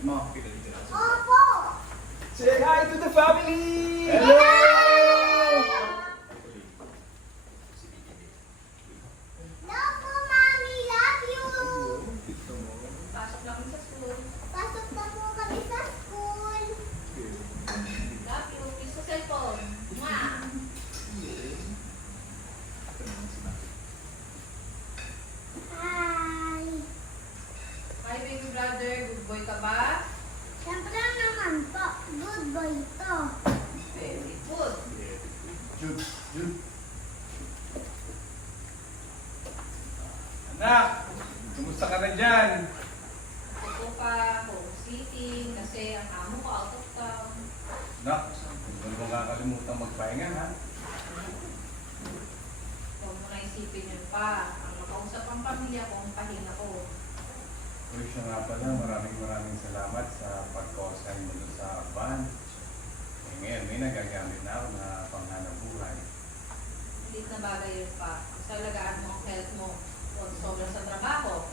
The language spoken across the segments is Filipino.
gamit mo. Opo! Say hi to the family! Hello! Love po, Mami! Love you! Pasok na kami sa school. Pasok na po kami sa school. Love you. Kiss sa cellphone. Mwah! Hi! Hi, baby brother. Good boy ka ba? Siyempre naman po, good boy to. Very good. Jude, Jude. Anak, kumusta ka na dyan? Ako pa, homesitting, kasi ang amo ko out of town. Anak, huwag mo kakalimutan magpahinga ha. Huwag mo na isipin yun pa. Ang makausap ang pamilya ko, ang pahinga ko. Uy, siya nga pala, maraming salamat sa pagkausay mo doon sa van. Eh, ngayon, may nagagamit na ako na panghanap buhay. Hindi na bagay yun pa. Basta alagaan mo ang health mo. Huwag sobrang sa trabaho.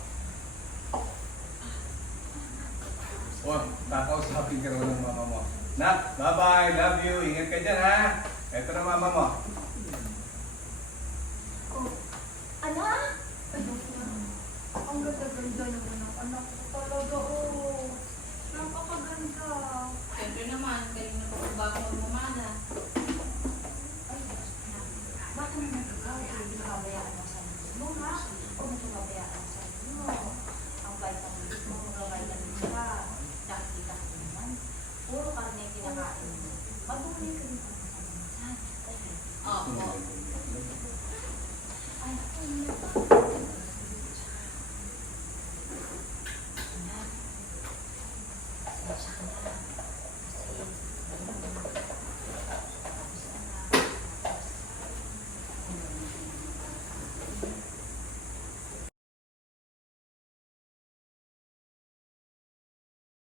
Oh, kakausapin ka raw ng mama mo. Nak, bye-bye, love you, ingat ka dyan ha. Eto na mama mo. Ano? Ang ganda-ganda naman